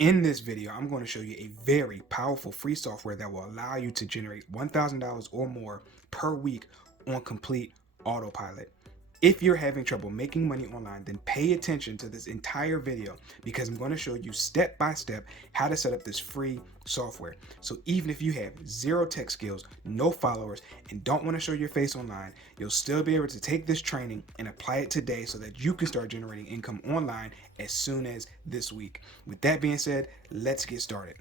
In this video, I'm going to show you a very powerful free software that will allow you to generate $1,000 or more per week on complete autopilot. If you're having trouble making money online, then pay attention to this entire video because I'm going to show you step by step how to set up this free software. So even if you have zero tech skills, no followers, and don't want to show your face online, you'll still be able to take this training and apply it today so that you can start generating income online as soon as this week. With that being said, let's get started.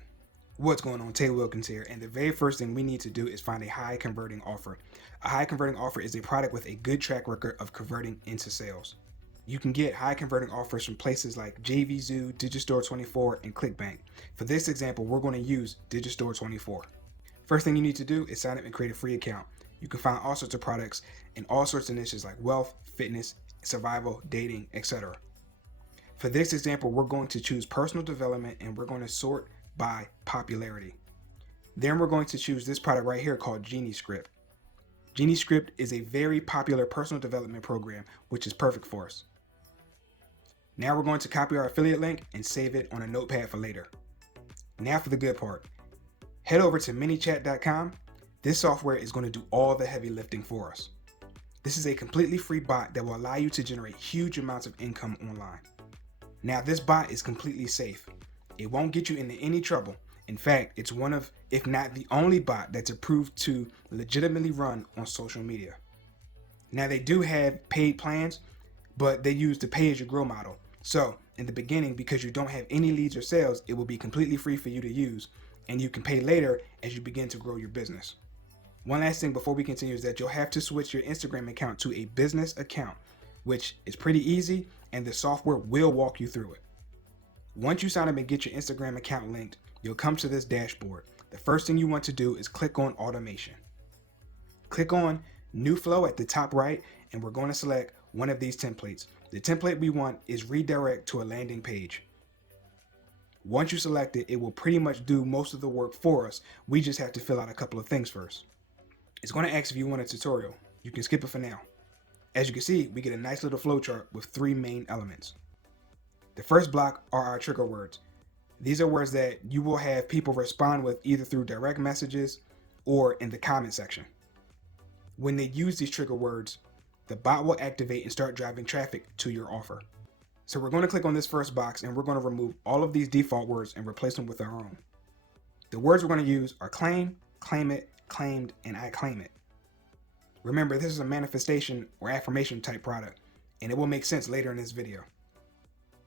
What's going on? Tay Wilkins here, and the very first thing we need to do is find a high converting offer. A high converting offer is a product with a good track record of converting into sales. You can get high converting offers from places like JVZoo, Digistore24, and ClickBank. For this example, we're going to use Digistore24. First thing you need to do is sign up and create a free account. You can find all sorts of products in all sorts of niches like wealth, fitness, survival, dating, etc. For this example, we're going to choose personal development and we're going to sort by popularity. Then we're going to choose this product right here called GenieScript. GenieScript is a very popular personal development program, which is perfect for us. Now we're going to copy our affiliate link and save it on a notepad for later. Now for the good part. Head over to minichat.com. This software is going to do all the heavy lifting for us. This is a completely free bot that will allow you to generate huge amounts of income online. Now this bot is completely safe. It won't get you into any trouble. In fact, it's one of, if not the only bot that's approved to legitimately run on social media. Now they do have paid plans, but they use the pay-as-you-grow model. So in the beginning, because you don't have any leads or sales, it will be completely free for you to use, and you can pay later as you begin to grow your business. One last thing before we continue is that you'll have to switch your Instagram account to a business account, which is pretty easy, and the software will walk you through it. Once you sign up and get your Instagram account linked, you'll come to this dashboard. The first thing you want to do is click on automation. Click on new flow at the top right, and we're going to select one of these templates. The template we want is redirect to a landing page. Once you select it, it will pretty much do most of the work for us. We just have to fill out a couple of things first. It's going to ask if you want a tutorial. You can skip it for now. As you can see, we get a nice little flowchart with three main elements. The first block are our trigger words. These are words that you will have people respond with either through direct messages or in the comment section. When they use these trigger words, the bot will activate and start driving traffic to your offer. So we're going to click on this first box and we're going to remove all of these default words and replace them with our own. The words we're going to use are claim, claim it, claimed, and I claim it. Remember, this is a manifestation or affirmation type product, and it will make sense later in this video.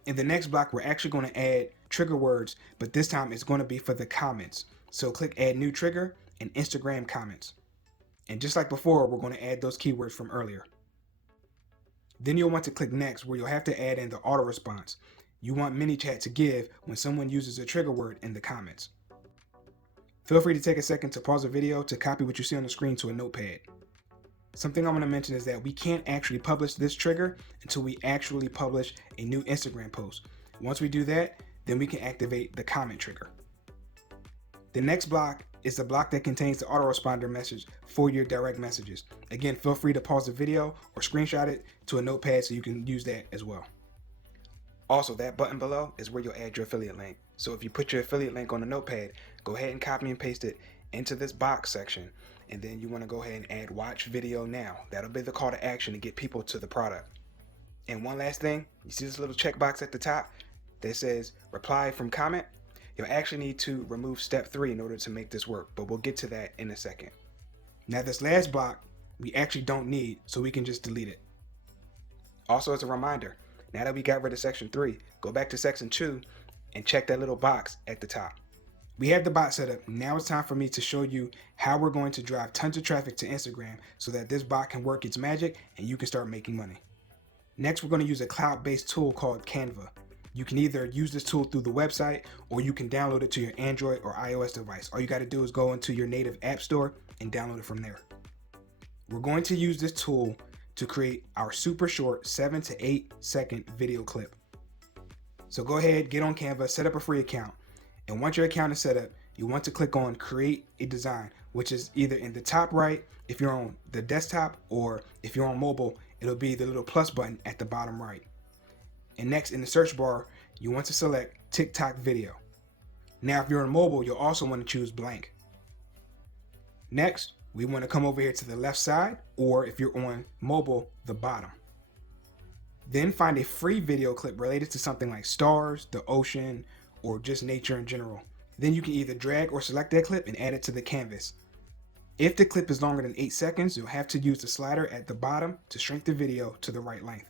In the next block, we're actually going to add trigger words, but this time it's going to be for the comments. So click add new trigger and Instagram comments. And just like before, we're going to add those keywords from earlier. Then you'll want to click next, where you'll have to add in the auto response. You want MiniChat to give when someone uses a trigger word in the comments. Feel free to take a second to pause the video to copy what you see on the screen to a notepad. Something I want to mention is that we can't actually publish this trigger until we actually publish a new Instagram post. Once we do that, then we can activate the comment trigger. The next block is the block that contains the autoresponder message for your direct messages. Again, feel free to pause the video or screenshot it to a notepad so you can use that as well. Also, that button below is where you'll add your affiliate link. So if you put your affiliate link on a notepad, go ahead and copy and paste it into this box section. And then you want to go ahead and add watch video now. That'll be the call to action to get people to the product. And one last thing, you see this little checkbox at the top that says reply from comment? You'll actually need to remove step 3 in order to make this work, but we'll get to that in a second. Now this last block, we actually don't need, so we can just delete it. Also as a reminder, now that we got rid of section 3, go back to section 2 and check that little box at the top. We have the bot set up. Now it's time for me to show you how we're going to drive tons of traffic to Instagram so that this bot can work its magic and you can start making money. Next, we're going to use a cloud-based tool called Canva. You can either use this tool through the website or you can download it to your Android or iOS device. All you got to do is go into your native app store and download it from there. We're going to use this tool to create our super short 7 to 8 second video clip. So go ahead, get on Canva, set up a free account. And once your account is set up, you want to click on create a design, which is either in the top right if you're on the desktop, or if you're on mobile, it'll be the little plus button at the bottom right. And next in the search bar, you want to select TikTok video. Now, if you're on mobile, you'll also want to choose blank. Next, we want to come over here to the left side, or if you're on mobile, the bottom. Then find a free video clip related to something like stars, the ocean, or just nature in general. Then you can either drag or select that clip and add it to the canvas. If the clip is longer than 8 seconds, you'll have to use the slider at the bottom to shrink the video to the right length.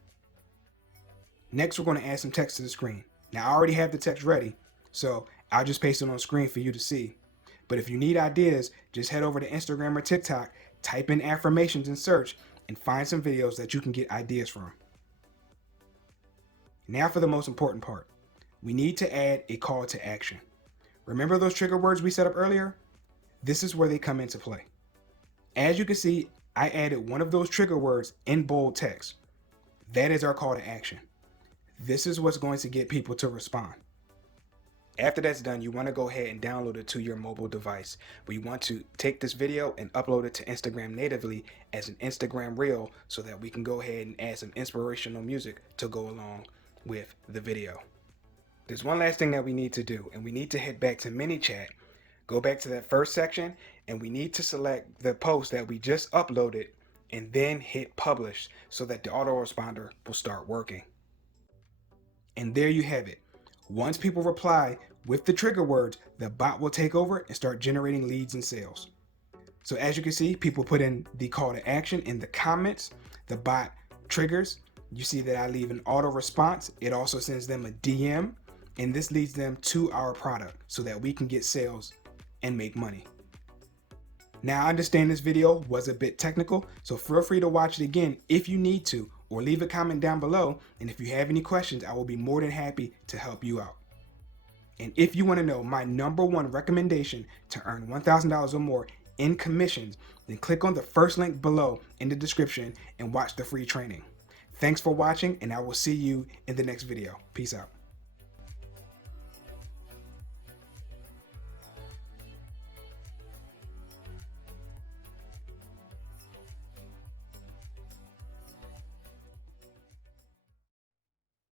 Next, we're going to add some text to the screen. Now, I already have the text ready, so I'll just paste it on screen for you to see. But if you need ideas, just head over to Instagram or TikTok, type in affirmations in search, and find some videos that you can get ideas from. Now for the most important part. We need to add a call to action. Remember those trigger words we set up earlier? This is where they come into play. As you can see, I added one of those trigger words in bold text. That is our call to action. This is what's going to get people to respond. After that's done, you want to go ahead and download it to your mobile device. We want to take this video and upload it to Instagram natively as an Instagram reel so that we can go ahead and add some inspirational music to go along with the video. There's one last thing that we need to do, and we need to head back to ManyChat, go back to that first section, and we need to select the post that we just uploaded and then hit publish so that the autoresponder will start working. And there you have it. Once people reply with the trigger words, the bot will take over and start generating leads and sales. So as you can see, people put in the call to action in the comments. The bot triggers. You see that I leave an auto response. It also sends them a DM, and this leads them to our product so that we can get sales and make money. Now, I understand this video was a bit technical, so feel free to watch it again if you need to, or leave a comment down below, and if you have any questions, I will be more than happy to help you out. And if you want to know my #1 recommendation to earn $1,000 or more in commissions, then click on the first link below in the description and watch the free training. Thanks for watching, and I will see you in the next video. Peace out.